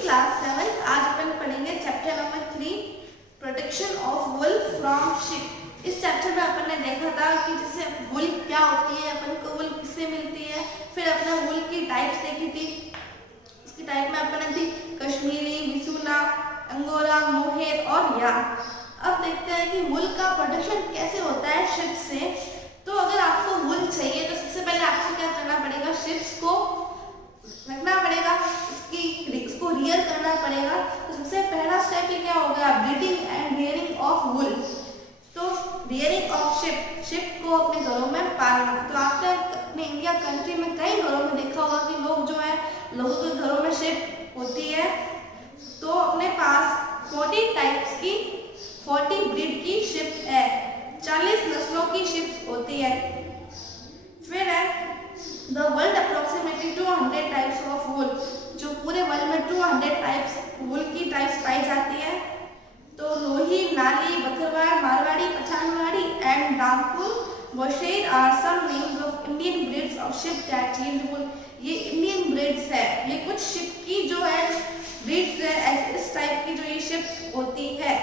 Class 7 आज अपन पढ़ेंगे chapter number 3 protection of wool from sheep. इस चैप्टर में अपन ने देखा था कि जैसे वुल क्या होती है, अपन को वुल किससे मिलती है, फिर अपने वुल की टाइप्स देखी थी। इसकी टाइप में अपन ने थी कश्मीरी, मिसूना, अंगोरा, मोहेर और यार्न। अब देखते हैं कि वुल का प्रोटेक्शन कैसे होता है शिप से। तो अगर आपको वुल चाहिए तो सबसे पहले आपको क्या करना पड़ेगा, शिप्स को रखना पड़ेगा, इसको रियर करना पड़ेगा। तो सबसे पहला स्टेप ये क्या होगा, breeding and rearing of wool. तो रियरिंग ऑफ शिप को अपने घरों में पालना। तो आपने अपने इंडिया कंट्री में कई घरों में देखा होगा कि लोगों के घरों में शिप होती है। तो अपने पास 40 टाइप्स की 40 ब्रीड की शिप है, 40 नस्लों की शिप होती है। फिर है the world approximately 200 types of wool. जो पूरे वर्ल्ड में 200 टाइप्स वुल की टाइप्स पाई जाती है। तो Lohi, Nali, Bakarwal, Marwari, Pathanwadi and Rampur Bushahr are some names of Indian breeds of sheep that yield wool. ये इंडियन ब्रीड्स है, ये कुछ शिप की जो है ब्रीड्स है, इस टाइप की जो ये शिप होती है।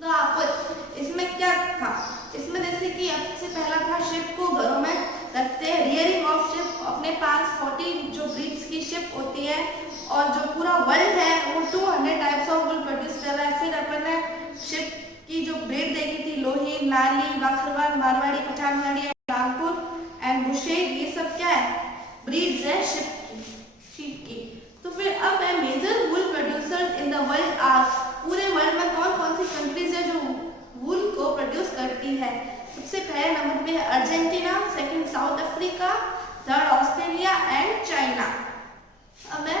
तो आप इसमें क्या था, इसमें जैसे कि सबसे पहला था शिप को घरों में रखते हैं, रियरिंग ऑफ शिप। अपने पास 40 जो ब्रीड्स की शिप होती है और जो पूरा वर्ल्ड है वो 200 टाइप्स ऑफ वुल प्रोड्यूस कर रहा है। फिर अपन ने शिप की जो ब्रीड देखी थी, लोही, नाली, बाखरवाल, मारवाड़ी, पठानवाड़ी, रामपुर एंड बुशेर, ये सब क्या है, ब्रीड्स है शिप की। तो फिर अब है major wool producers in the world are. पूरे वर्ल्ड में कौन कौन सी कंट्रीज है जो वुल को प्रोड्यूस करती है। सबसे पहले नंबर पे है Argentina, second south Africa, third Australia and China. अब है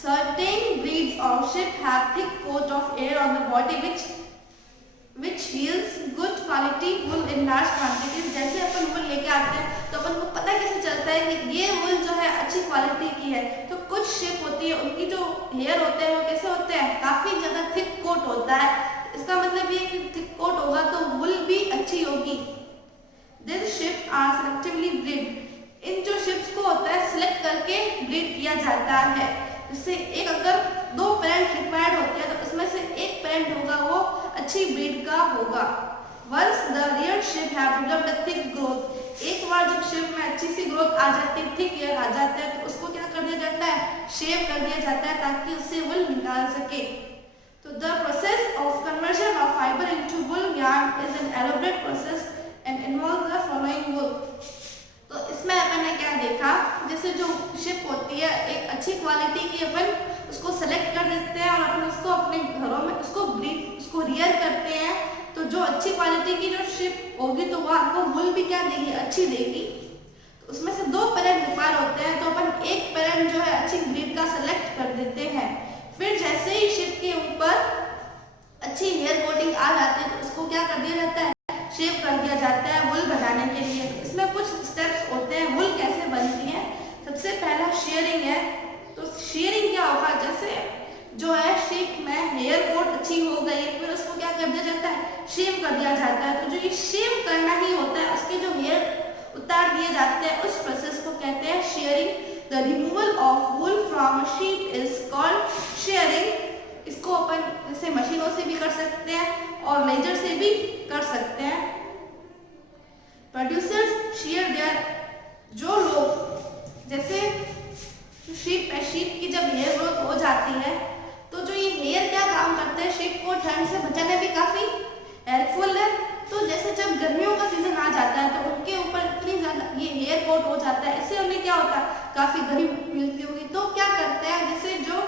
certain breeds of sheep have thick coat of hair on the body which yields good quality wool in large quantities। जैसे अपन वुल लेके आते हैं तो अपन को पता कैसे चलता है कि ये वुल जो है अच्छी क्वालिटी की है। तो कुछ शिप होती है, उनकी जो हेयर होते हैं वो कैसे होते हैं, काफी ज्यादा थिक कोट होता है। इसका मतलब ये कि थिक कोट होगा तो वुल भी अच्छी होगी। This sheep are selectively breed. इन जो शिप्स को होता है सिलेक्ट करके ब्रीड किया जाता है। जिससे एक अगर 2 पेरेंट रिक्वायर्ड होते हैं तो उसमें से एक पेरेंट होगा वो अच्छी ब्रीड का होगा। Once the rear sheep have developed a thick growth. एक बार जब शिप में अच्छी सी ग्रोथ आ जाती है, थिक हेयर आ जाता है, तो उसको क्या कर दिया जाता है, शेव कर दिया जाता है ताकि उससे वुल निकाल सके। तो the process of conversion of fibre into wool yarn is an elaborate process and involves the following wool. तो इसमें अपन ने क्या देखा, जैसे जो शिप होती है एक अच्छी क्वालिटी की, अपन उसको सेलेक्ट कर देते हैं और अपन उसको अपने घरों में उसको रियर करते हैं। तो जो अच्छी क्वालिटी की जो शिप होगी तो वो आपको वुल भी क्या देगी, अच्छी देगी। तो उसमें से 2 पेरेंट रिक्वायर होते हैं, तो अपन एक पेरेंट जो है अच्छी ब्रीड का सेलेक्ट कर देते हैं। फिर जैसे ही शिप के ऊपर अच्छी हेयर कोटिंग आ जाती है तो उसको क्या कर दिया जाता है, शेव कर दिया जाता है वुल बनाने के लिए। तो इसमें कुछ स्टेप्स होते हैं, वुल कैसे बनती है। सबसे पहला शेयरिंग है। तो शेयरिंग क्या होगा, जैसे जो है शिप में हेयर कोट अच्छी हो गई, फिर उसको क्या कर दिया जाता है, शेव कर दिया जाता है। तो जो ये शेव करना ही होता है, उसके जो हेयर उतार दिए जाते हैं, उस प्रोसेस को कहते हैं shearing. The removal of wool from a sheep is called shearing. इसको अपन जैसे मशीनों से भी कर सकते हैं और लेजर से भी कर सकते हैं। Producers share their. जो लोग जैसे शीप की जब हेयर ग्रोथ हो जाती है तो जो ये हेयर क्या काम करते हैं, शीप को ठंड से बचाने भी काफी हेल्पफुल है। तो जैसे जब गर्मियों का सीजन आ जाता है तो उनके ऊपर इतनी ज्यादा ये हेयर कोट हो जाता है, इससे उन्हें क्या होता है, काफी गर्मी मिलती होगी। तो क्या करते हैं, जैसे जो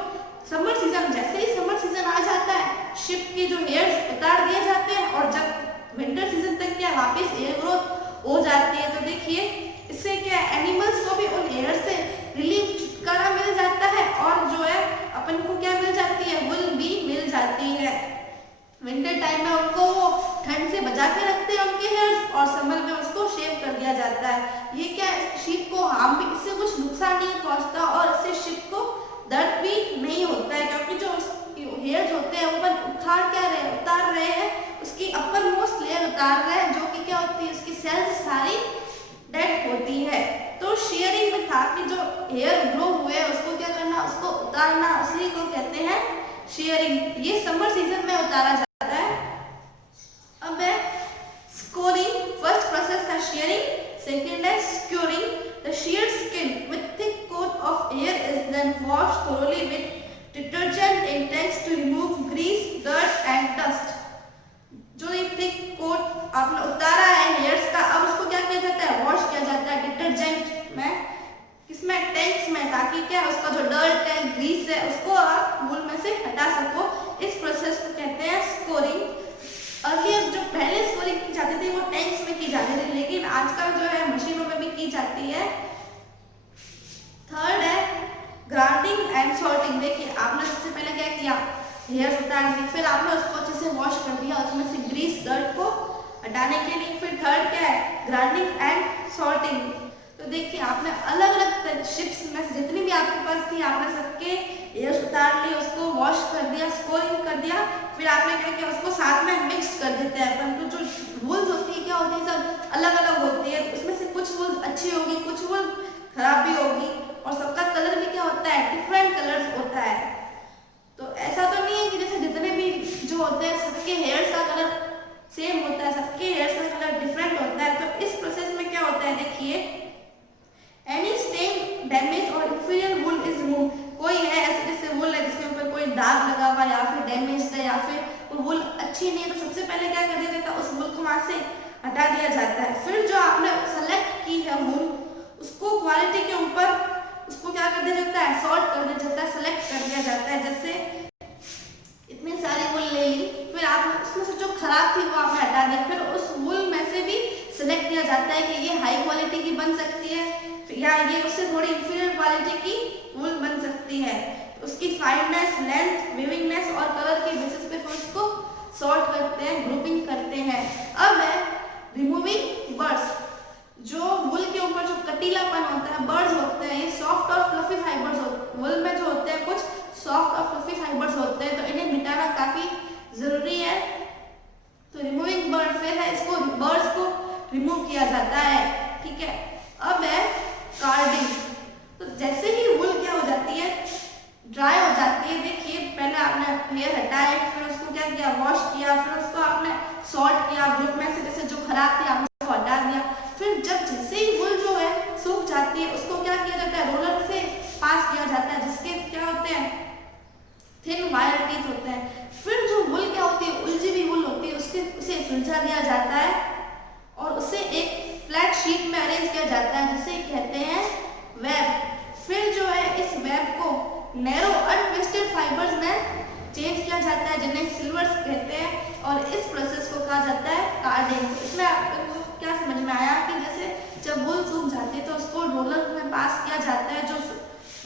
समर सीजन, जैसे ही समर सीजन आ जाता है शिप के जो हेयर्स उतार दिए जाते हैं और जब विंटर सीजन तक क्या वापस हेयर ग्रोथ हो जाती है। तो देखिए इससे क्या एनिमल्स को भी उन हेयर से रिलीफ छुटकारा मिल जाता है और जो है अपन को क्या मिल जाती है, वुल भी मिल जाती है। विंटर टाइम में उनको वो ठंड से बचा के रखते हैं उनके हेयर्स और समर में उसको शेव कर दिया जाता है। ये क्या शिप को हार्म भी, इससे कुछ नुकसान नहीं पहुंचता और इससे शिप को दर्द भी नहीं होता है, क्योंकि जो हेयर्स होते हैं ऊपर उतार रहे हैं, उसकी अपर मोस्ट लेयर उतार रहे हैं, जो कि क्या होती है, उसकी सेल्स सारी डेड होती है। तो शेयरिंग में था कि जो हेयर ग्रो हुए उसको क्या करना, उसको उतार उतारना, उसी को कहते हैं शेयरिंग। ये समर सीजन में उतारा जाता है। अब है स्कोरिंग। फर्स्ट प्रोसेस है शेयरिंग, सेकंड है scouring. The sheared skin with thick coat of hair is then washed thoroughly with detergent intends to remove grease, dirt and dust। जो ये thick coat आपने उतारा है हेयर्स का, अब उसको क्या किया जाता है, वॉश किया जाता है डिटर्जेंट में, किसमें, टैंक्स में, ताकि क्या उसका जो डर्ट है, ग्रीस है, उसको आप वूल में से हटा सको। इस प्रोसेस को कहते हैं स्कोरिंग। अर्लियर जो पहले स्कोरिंग की जाती थी वो टैंक्स में की जाती थी, लेकिन आजकल जो है मशीनों में भी की जाती है। थर्ड है ग्राइंडिंग एंड सॉर्टिंग। देखिए आपने सबसे पहले क्या किया, हेयर्स उतार दी, फिर आपने उसको अच्छे से वॉश कर दिया उसमें से ग्रीस, डर्ट को हटाने के लिए। फिर थर्ड क्या है, ग्राइंडिंग एंड सॉर्टिंग। तो देखिए आपने अलग अलग शिप्स में जितनी भी आपके पास थी, आपने सबके हेयर्स उतार लिए, उसको वॉश कर दिया, स्कोरिंग कर दिया, फिर आपने क्या किया, उसको साथ में मिक्स कर देते हैं अपन। तो जो वूल्स होती है क्या होती है, सब अलग अलग होती है, उसमें से कुछ वूल अच्छी होगी, कुछ वूल खराब भी होगी, और सबका कलर भी क्या होता है, डिफरेंट कलर्स होता है। तो ऐसा तो नहीं है कि जैसे जितने भी जो होते हैं सबके हेयर्स का कलर सेम होता है, सबके हेयर्स का कलर डिफरेंट होता है। तो इस प्रोसेस में क्या होता है, देखिए एनी स्टेन, डैमेज और इंफीरियर वूल इज रिमूव। कोई है ऐसे जैसे वूल है जिसके ऊपर कोई दाग लगा हुआ या फिर डैमेज है या फिर वो वूल अच्छी नहीं है, तो सबसे पहले क्या कर दिया जाता है, उस वूल को वहां से हटा दिया जाता है। फिर जो आपने सेलेक्ट की है वूल, उसको क्वालिटी के ऊपर उसको क्या कर दिया जाता है, सॉर्ट कर दिया जाता है, सेलेक्ट कर दिया जाता है। जैसे इतनी सारी वूल ले ली, फिर आप उसमें से जो खराब थी वो आपने हटा दिया, फिर उस वूल में से भी सिलेक्ट किया जाता है कि ये हाई क्वालिटी की बन सकती है या ये उससे थोड़ी इंफीरियर क्वालिटी की वूल बन सकती है। तो उसकी फाइननेस, लेंथ, वीविंगनेस और कलर के बेसिस पे फिर उसको सॉर्ट करते हैं, ग्रुपिंग करते हैं। अब है रिमूविंग बर्ड्स। जो वूल के ऊपर जो कटीलापन होता है, बर्ड्स होते हैं, ये सॉफ्ट और फ्लफी फाइबर्स होते हैं। वूल में जो होते हैं कुछ सॉफ्ट और फ्लफी फाइबर्स होते हैं, तो इन्हें मिटाना काफी जरूरी है। तो रिमूविंग बर्ड फिर है, इसको बर्ड्स को रिमूव किया जाता है, ठीक है। अब है कार्डिंग। तो जैसे ही वूल क्या हो जाती है, ड्राई हो जाती है, देखिए पहले आपने हेयर हटाए, फिर उसको क्या किया, वॉश किया, फिर उसको आपने सॉर्ट किया, ग्रुप में से जैसे जो खराब थी आपने उसको हटा दिया। फिर जब जैसे ही वूल जो है सूख जाती है, उसको क्या किया जाता है, रोलर से पास किया जाता है, जिसके क्या होते हैं, थिन वायर टीथ होते हैं। फिर जो वूल क्या होती है, उलझी हुई वूल होती है, उसे सुलझा दिया जाता है और उसे एक फ्लैट शीट में अरेंज किया जाता है, जिसे कहते हैं वेब। फिर जो है इस वेब को नैरो अनट्विस्टेड फाइबर्स में चेंज किया जाता है, जिन्हें सिल्वर्स कहते हैं, और इस प्रोसेस को कहा जाता है कार्डिंग। तो इसमें आपको क्या समझ में आया कि जैसे जब वूल सूख जाती है तो उसको रोलर में पास किया जाता है, जो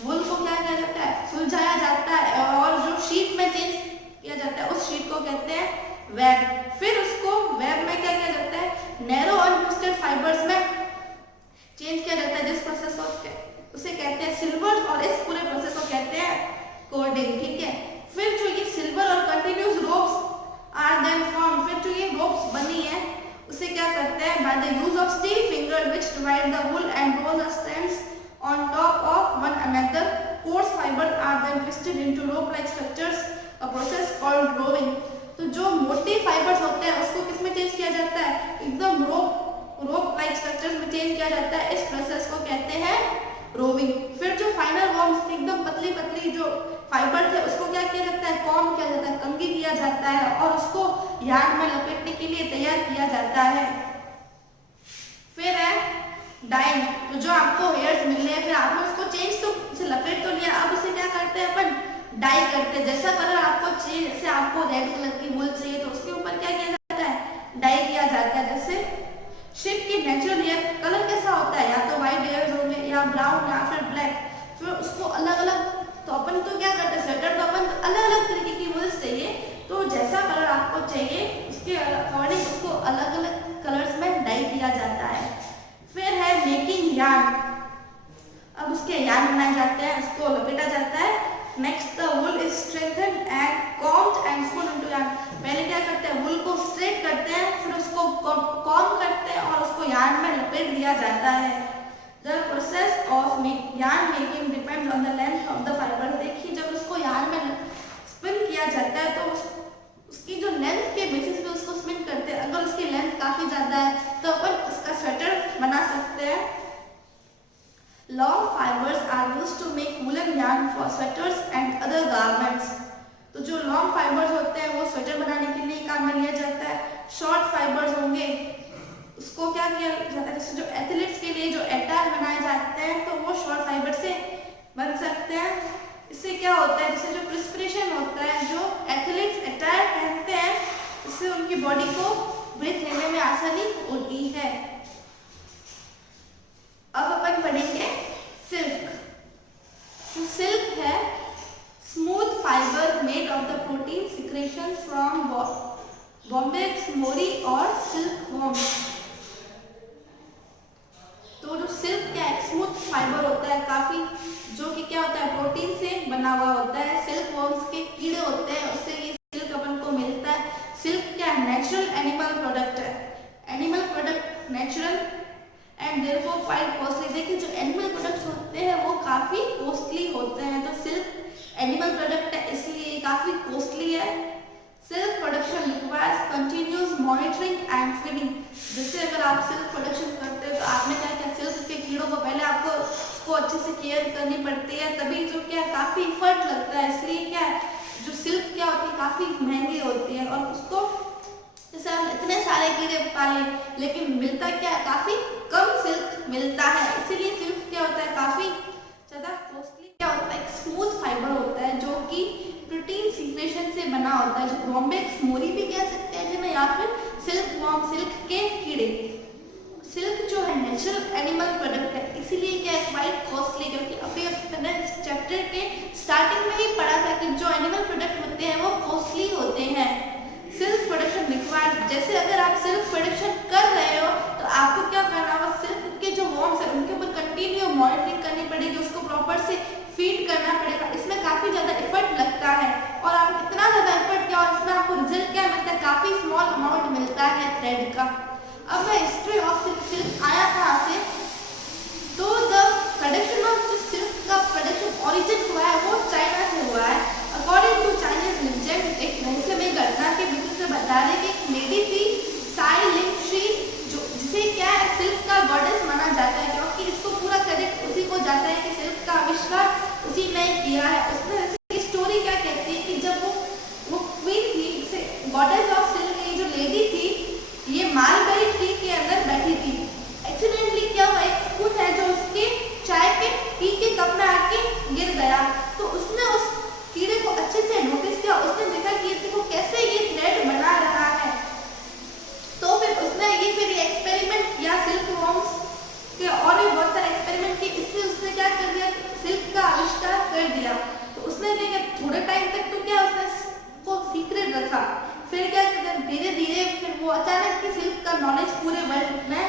वूल को क्या किया जाता है, सुलझाया जाता है, और जो शीट में चेंज किया जाता है उस शीट को कहते हैं वेब। फिर उसको वेब में क्या किया जाता है, नैरो अनट्विस्टेड फाइबर्स में चेंज किया जाता है, जिस प्रोसेस को उसे कहते हैं सिल्वर, और इस पूरे प्रोसेस को कहते हैं कोडिंग, ठीक है। फिर जो ये सिल्वर और continuous ropes are then form, फिर जो ये रोप्स बनी है उसे क्या करते हैं, by the use of steel finger which divide the wool and roll the strands on top of one another, coarse fibre are then twisted into rope like structures, a process called roving. तो जो मोटे fibres होते हैं उसको किस में change किया जाता है, एकदम रोप लाइक स्ट्रक्चर्स में चेंज किया जाता है, इस प्रोसेस को कहते हैं रोविंग। फिर जो फाइनल वॉर्म्स थे, एकदम पतली पतली जो फाइबर थे, उसको क्या किया जाता है, कॉम किया जाता है, कंघी किया जाता है, और उसको यार्न में लपेटने के लिए तैयार किया जाता है। फिर है डाइंग। तो जो आपको हेयर्स मिल रहे हैं, फिर आपने उसको चेंज तो उसे लपेट तो लिया, अब उसे क्या करते हैं अपन, डाई करते हैं। जैसा कलर आपको चाहिए, जैसे आपको रेड कलर की वूल चाहिए तो उसके ऊपर क्या किया जाता है, डाई किया जाता है। जैसे शिप की नेचुरल हेयर कलर कैसा होता है, या तो व्हाइट हेयर्स होंगे या ब्राउन या फिर ब्लैक। फिर उसको अलग अलग, तो अपन तो क्या करते हैं, स्वेटर तो अपन अलग अलग तरीके की वूल्स चाहिए, तो जैसा कलर आपको चाहिए उसके अकॉर्डिंग उसको अलग अलग कलर्स में डाई किया जाता है। फिर है मेकिंग यार्न। अब उसके यार्न बनाए जाते हैं, उसको लपेटा जाता है। Next the wool is strengthened and combed and spoon into yarn. पहले क्या करते हैं, वूल को स्ट्रेट करते हैं, फिर उसको कॉम करते हैं और उसको यार्न में लपेट दिया जाता है। The process of yarn making depends on the length of the fiber। देखिए जब रहता है तो उसकी जो लेंथ के बेसिस पे उसको स्पिन करते हैं। अगर उसकी लेंथ काफी ज्यादा है तो अपन उसका स्वेटर बना सकते हैं। Long fibres are used to make woollen yarn for sweaters and other garments. तो जो लॉन्ग फाइबर्स होते हैं वो स्वेटर बनाने के लिए काम में लिया जाता है। शॉर्ट फाइबर्स होंगे उसको क्या किया जाता है, जैसे जो एथलीट्स के लिए जो अटायर बनाए जाते हैं तो वो शॉर्ट फाइबर से बन सकते हैं। इससे क्या होता है, जैसे जो प्रिस्पिरेशन होता है, जो एथलीट्स अटायर पहनते हैं इससे उनकी बॉडी को ब्रीथ लेने में आसानी होती है। अब अपन पढ़ेंगे सिल्क। जो सिल्क है smooth fibre made of the protein secretion from Bombyx मोरी और सिल्क वॉर्म। तो जो सिल्क क्या है, स्मूथ फाइबर होता है काफी, जो कि क्या होता है प्रोटीन से बना हुआ होता है। सिल्क वॉर्म्स के कीड़े होते हैं उससे ये सिल्क अपन को मिलता है। सिल्क क्या है, नेचुरल एनिमल प्रोडक्ट है। Animal product natural and therefore quite costly. देखिए जो एनिमल प्रोडक्ट्स होते हैं वो काफी कॉस्टली होते हैं, तो सिल्क एनिमल प्रोडक्ट है इसलिए काफी कॉस्टली है। Silk production requires continuous monitoring and feeding. जैसे अगर आप सिल्क प्रोडक्शन करते हो तो आपने क्या किया, सिल्क के कीड़ों को पहले आपको उसको अच्छे से केयर करनी पड़ती है, तभी जो क्या काफी इफर्ट लगता है। इसलिए क्या जो सिल्क क्या होती है काफी महंगी होती है और उसको जैसे हम इतने सारे कीड़े पाले लेकिन मिलता क्या है, काफी कम सिल्क मिलता है। इसीलिए सिल्क क्या होता है काफी ज्यादा कॉस्टली। क्या होता है, एक स्मूथ फाइबर होता है जो कि प्रोटीन सीक्रेशन से बना होता है, जो बॉम्बेक्स मोरी भी कह सकते हैं जिन्हें, या फिर सिल्क वॉर्म, सिल्क के कीड़े। सिल्क जो है नेचुरल एनिमल प्रोडक्ट है इसीलिए क्या है क्वाइट कॉस्टली, क्योंकि अभी अपने चैप्टर के स्टार्टिंग में ही पढ़ा था कि जो एनिमल प्रोडक्ट होते हैं वो कॉस्टली होते हैं। सिल्क प्रोडक्शन रिक्वायर्ड, जैसे अगर आप सिल्क प्रोडक्शन कर रहे हो तो आपको क्या करना होगा, सिल्क के जो वॉर्म्स है उनके ऊपर कंटिन्यू मॉनिटरिंग करनी पड़ेगी, उसको प्रॉपर से फीड करना पड़ेगा। इसमें काफी ज्यादा एफर्ट लगता है और आप इतना ज्यादा एफर्ट क्या और इसमें आपको रिजल्ट क्या मिलता है, काफी स्मॉल अमाउंट मिलता है थ्रेड का। अब मैं हिस्ट्री ऑफ सिल्क, सिल्क आया कहाँ से, तो द प्रोडक्शन ऑफ सिल्क का प्रोडक्शन ओरिजिन हुआ है वो चाइना से हुआ है। अकॉर्डिंग टू चाइनीज लेजेंड, एक रहस्यमय घटना के बेसिस पे बता रहे कि एक लेडी थी साई लिंग शी, जो जिसे क्या है सिल्क का गॉडेस माना जाता है, क्योंकि इसको पूरा क्रेडिट उसी को जाता है कि सिल्क का आविष्कार उसी ने किया है। उसने स्टोरी क्या कहती है कि जब वो क्वीन थी, गॉडेस ऑफ सिल्क, ये जो लेडी थी ये मालबेरी ट्री के अंदर बैठी थी। एक्सीडेंटली क्या हुआ, एक फूल है जो उसके चाय के टी के कप में आके गिर गया, तो उसने उस कीड़े को अच्छे से नोटिस किया। उसने देखा कि देखो कैसे ये थ्रेड बना रहा है, तो फिर उसने ये एक्सपेरिमेंट किया सिल्क वॉर्म्स के, और भी बहुत सारे एक्सपेरिमेंट किए। इसलिए उसने क्या कर दिया, सिल्क का आविष्कार कर दिया। तो उसने देखा थोड़े टाइम तक तो क्या उसने को सीक्रेट रखा, फिर क्या धीरे धीरे फिर वो अचानक की सिल्क का नॉलेज पूरे वर्ल्ड में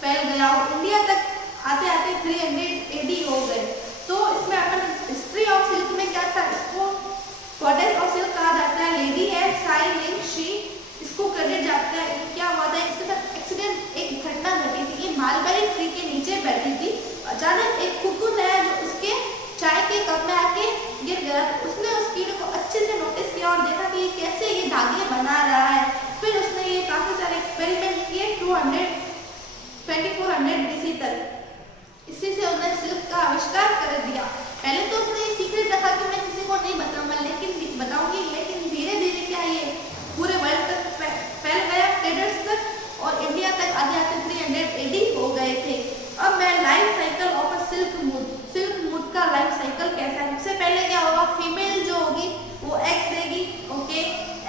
फैल गया और इंडिया तक आते आते 300 AD हो गए। तो इसमें अपन हिस्ट्री ऑफ सिल्क में क्या था, इसको गॉडेस ऑफ सिल्क कहा जाता है, लेडी है साई लिंग शी, इसको क्रेडिट जाता है। क्या हुआ था, इसके साथ एक्सीडेंट, एक घटना घटी थी। ये मालबेरी ट्री के नीचे बैठी थी, अचानक एक कुकुन है जो उसके चाय के कप में आके गिर गया। तो उसने उस कीड़े को अच्छे से नोटिस किया और देखा कि कैसे ये धागे बना रहा है। फिर उसने ये काफी सारे एक्सपेरिमेंट किए 2400 BC तक। इसी से उसने सिल्क का आविष्कार कर दिया। पहले तो उसने ये सीक्रेट रखा कि मैं किसी को नहीं बताऊंगा, लेकिन बताऊंगी, लेकिन धीरे धीरे क्या ये पूरे वर्ल्ड तक फैल गया, ट्रेडर्स तक, और इंडिया तक आते आते 300 AD हो गए थे। अब मैं life cycle of a silk mood, silk mood का लाइफ साइकिल कैसा है। सबसे पहले क्या होगा, फीमेल जो होगी वो एग्स देगी, ओके,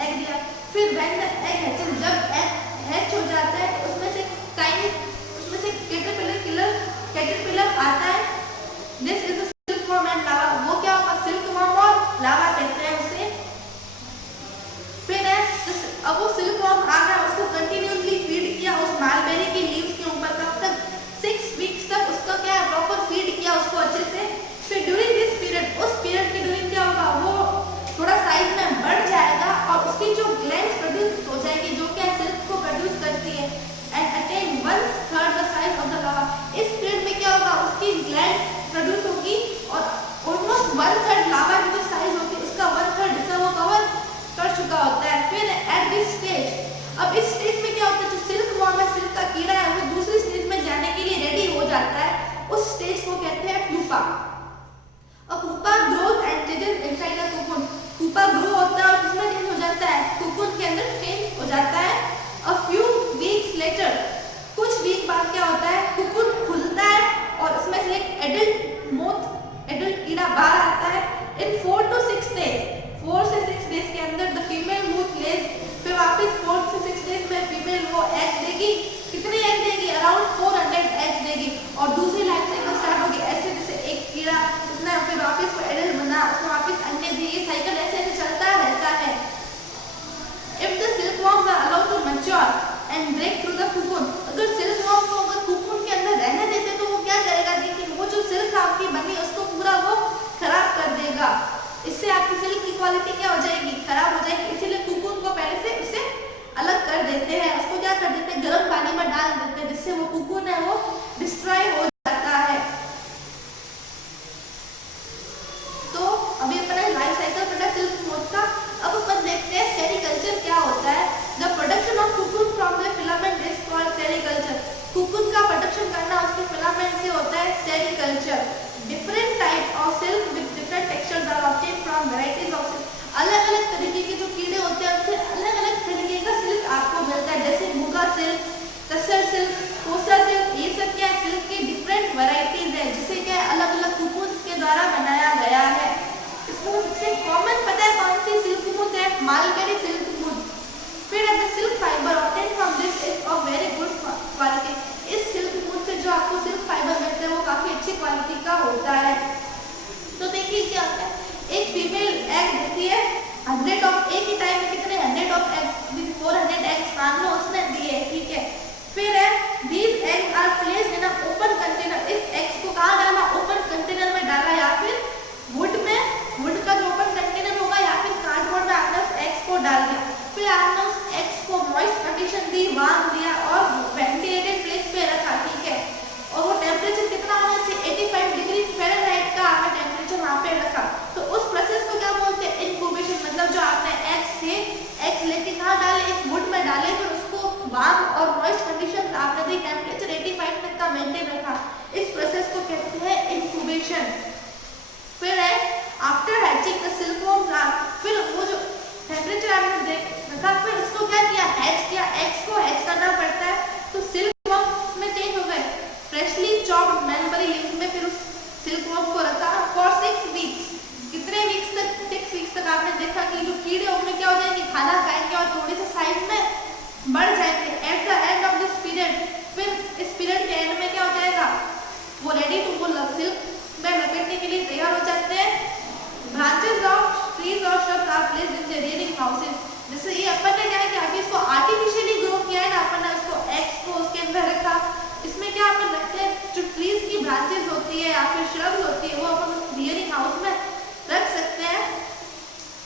एग दिया। फिर व्हेन द एग हैचेस, जब एग हैच हो जाता है तो उसमें से कैटरपिलर आता है। This is the silk form and larva, वो pupa. A pupa grows and changes inside the cocoon. pupa grow होता है और किसमें change हो जाता है, cocoon के अंदर change हो जाता है. A few weeks later, कुछ वीक बाद क्या होता है, cocoon खुलता है और उसमें से एक adult कीड़ा बाहर आता है. In 4 to 6 days, 4 से 6 days के अंदर the female moth lays. फिर वापस 4 से 6 days में फीमेल वो एग देगी. कितने एग देगी, अराउंड 400 एग्स देगी और दूसरी लाइफ साइकिल स्टार्ट होगी. ऐसे जैसे एक कीड़ा उसने फिर वापस को एडल्ट बना, उसने वापस अंडे दिए, ये साइकिल ऐसे ऐसे चलता रहता है. If the silkworms are allowed to mature and break through the cocoon, अगर silkworm को अगर cocoon के अंदर रहने देते तो वो क्या करेगा, देखिए वो जो सिल्क आपकी बनी उसको पूरा वो खराब कर देगा. इससे आपकी सिल्क की क्वालिटी क्या हो जाएगी, खराब हो जाएगी. इसीलिए cocoon को पहले से उससे अलग कर देते हैं. उसको क्या कर देते हैं, गर्म पानी में डाल देते हैं, जिससे वो cocoon है वो डिस्ट्रॉय हो जाता है. तो अभी अपना लाइफ साइकिल पढ़ा सिल्क मोथ का. अब अपन देखते हैं सेरीकल्चर क्या होता है. The production of cocoon from the filament is called sericulture. cocoon का प्रोडक्शन करना उसके फिलामेंट से होता है sericulture. Different type of silk with different textures are obtained from varieties of silk. अलग अलग तरीके के जो कीड़े होते हैं उनसे अलग अलग तरीके का सिल्क आपको मिलता है. जैसे मुगा सिल्क, तसर सिल्क, कोसा सिल्क, ये सब क्या सिल्क की डिफरेंट वैरायटीज है, जिसे क्या अलग अलग कुकुन्स के द्वारा बनाया गया है. इसमें सबसे कॉमन पता है कौन सी सिल्क मूथ है, मालबेरी सिल्क मूथ. फिर the silk fibre obtained from this is of very good quality. इस सिल्क मूथ से जो आपको सिल्क फाइबर मिलता है वो काफी अच्छी क्वालिटी का होता है. तो देखिए क्या होता है, एक फीमेल एग देती है 100 ऑफ, एक ही टाइम में कितने 100 ऑफ एग्स विद 400 एग्स मान लो उसने दिए, ठीक है. फिर है these eggs are placed in a open container. इस एग्स को कहाँ डाला, ओपन कंटेनर में डाला या फिर वुड में, वुड का जो ओपन कंटेनर होगा या फिर कार्डबोर्ड में आपने उस एग्स को डाल दिया. फिर आपने उस एग्स को मॉइस्ट कंडीशन दी, वार्म दिया और वेंटिलेटेड प्लेस पे रखा, ठीक है. और वो टेम्परेचर कितना होना चाहिए, 85 डिग्री फ़ारेनहाइट का आपने टेम्परेचर वहाँ पे रखा. तो उस प्रोसेस को क्या बोलते हैं, इनक्यूबेशन. मतलब जो आपने एग्स थे, एग्स लेके कहाँ डाले, एक वुड में डाले, फिर उसको वार्म और मॉइस्ट कंडीशन आपने दी, टेम्परेचर 85 तक का मेंटेन रखा. इस प्रोसेस को कहते हैं इनक्यूबेशन. फिर है आफ्टर हैचिंग द सिल्कवर्म्स आर, फिर वो जो टेम्परेचर आपने रखा फिर उसको क्या किया, हैच किया. एग्स को हैच करना पड़ता है. तो सिल्कवर्म्स में चेंज हो गए. फ्रेशली चॉप्ड मैनबेरी लीव्स में फिर उस सिल्कवर्म को रखा फॉर 6 वीक्स. कितने वीक्स तक, 6 वीक्स तक. आपने देखा कि जो कीड़े उनमें क्या हो जाएंगे, खाना खाएंगे और थोड़े से साइज में बढ़ जाएंगे. At the end of this period, फिर इस पीरियड के एंड में क्या हो जाएगा, वो रेडी टू वो सिल्क में लपेटने के लिए तैयार हो जाते हैं. ब्रांचेस ऑफ ट्रीज और shrubs are placed in the rearing houses. जैसे ये अपन ने क्या है कि अभी इसको आर्टिफिशियली ग्रो किया है ना, अपन ने उसको एग्स को उसके अंदर रखा. इसमें क्या अपन रखते हैं, जो ट्रीज की ब्रांचेस होती है या फिर shrubs होती है वो अपन उस rearing हाउस में रख सकते हैं.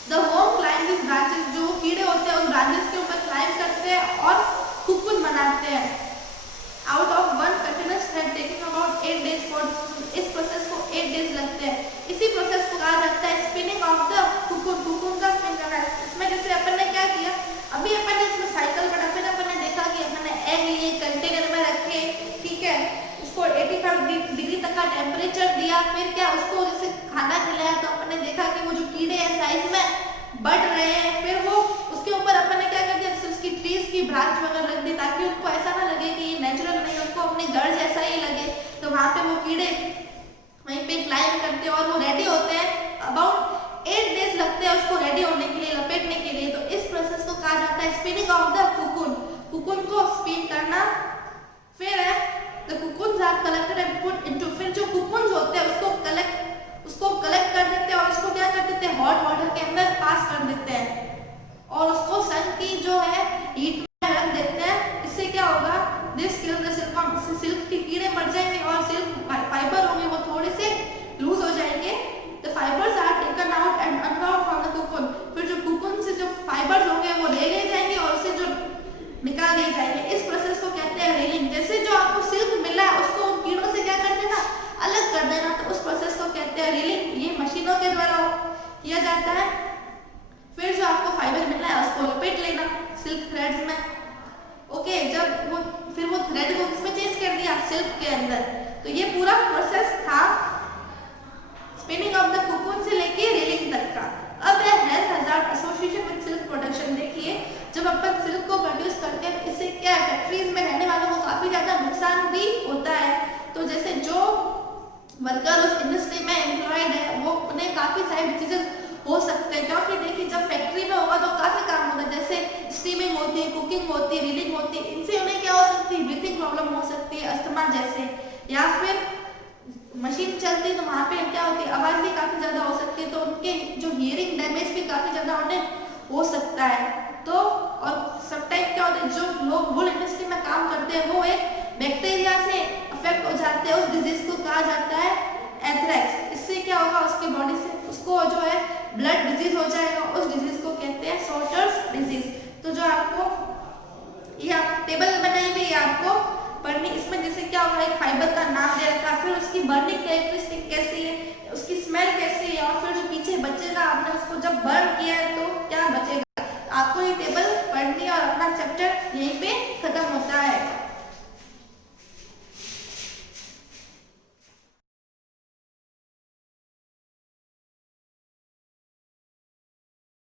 The worm climb these branches, जो कीड़े होते हैं उस ब्रांचेस के ऊपर क्लाइंब करते हैं और कुकुन बनाते हैं. Out of one continuous thread taking about 8 days for. इस प्रोसेस को 8 days लगते हैं. इसी प्रोसेस को कहा जाता है spinning of the cocoon. Cocoon का स्पिन करना है. इसमें जैसे अपन ने क्या किया, अभी अपन ने इसमें साइकिल पढ़ा, फिर अपन ने देखा कि अपन ने एग लिए, कंटेनर में रखे, ठीक है, उसको 85 डिग्री तक का टेम्परेचर दिया. फिर क्या उसको जैसे खाना खिलाया तो अपन ने देखा कि वो जो कीड़े हैं साइज में बढ़ रहे हैं. फिर वो उसके ऊपर अपन ने क्या कर दिया, जैसे उसकी ट्रीज की ब्रांच वगैरह रख दी ताकि उनको ऐसा ना लगे कि ये नेचुरल नहीं, उनको अपने घर जैसा ही लगे. तो वहाँ पे वो कीड़े वहीं पे क्लाइंब करते हैं और वो रेडी होते हैं. अबाउट 8 days लगते हैं उसको रेडी होने के लिए, लपेटने के लिए. तो इस प्रोसेस को कहा जाता है spinning of the cocoon. Cocoon को स्पिन करना. फिर है the cocoons are collected and put into. फिर जो कुकुन्स होते हैं उसको कलेक्ट कर देते हैं और उसको क्या कर देते हैं, हॉट वाटर के अंदर पास कर देते हैं और उसको सन की जो है हीट में रख देते हैं. इससे क्या होगा, दिस किल द सिल्कवर्म. इससे सिल्क के कीड़े मर जाएंगे और सिल्क फाइबर होंगे वो थोड़े से लूज हो जाएंगे. The fibres are taken out and unwound from the cocoon. फिर जो कुकुन से जो फाइबर्स होंगे वो ले जाएंगे और उसे जो निकाल दिए जाएंगे. इस प्रोसेस को कहते हैं रीलिंग. जैसे जो आपको सिल्क मिला है उसको कीड़ों से क्या कर देना, अलग कर देना. तो उस प्रोसेस को कहते हैं रीलिंग. ये मशीनों के द्वारा किया जाता है. फिर जो आपको फाइबर मिला है उसको लपेट लेना सिल्क थ्रेड्स में. ओके, जब वो फिर वो थ्रेड को किसमें चेंज कर दिया, सिल्क के अंदर. तो ये पूरा प्रोसेस था इंडस्ट्री में एम्प्लॉयड है वो उन्हें काफ़ी सारे डिसीजेज हो सकते हैं, क्योंकि देखिए जब फैक्ट्री में होगा तो काफ़ी काम होता है, जैसे स्टीमिंग होती है, कुकिंग होती है, रीडिंग होती है, इनसे उन्हें क्या हो सकती है, ब्रीथिंग प्रॉब्लम हो सकती है, अस्थमा जैसे, या फिर मशीन चलती है तो वहाँ पे क्या होती है, आवाज़ भी काफ़ी ज़्यादा हो सकती है, तो उनके जो हियरिंग डैमेज भी काफ़ी ज़्यादा उन्हें हो सकता है। तो और सब टाइप क्या होता है, जो लोग वूल इंडस्ट्री में काम करते हैं वो एक बैक्टीरिया से अफेक्ट हो जाते हैं, उस डिजीज को कहा जाता है एंथ्रेक्स। इससे क्या होगा, उसकी बॉडी से उसको जो है ब्लड डिजीज हो जाएगा, उस डिजीज को कहते हैं सॉल्टर्स डिजीज। तो जो आपको ये आप टेबल बनाई हुई है आपको पढ़नी, इसमें जैसे क्या होगा, एक फाइबर का नाम दे रखा है, फिर उसकी बर्निंग कैरेक्टरिस्टिक कैसी है, उसकी स्मेल कैसी है, और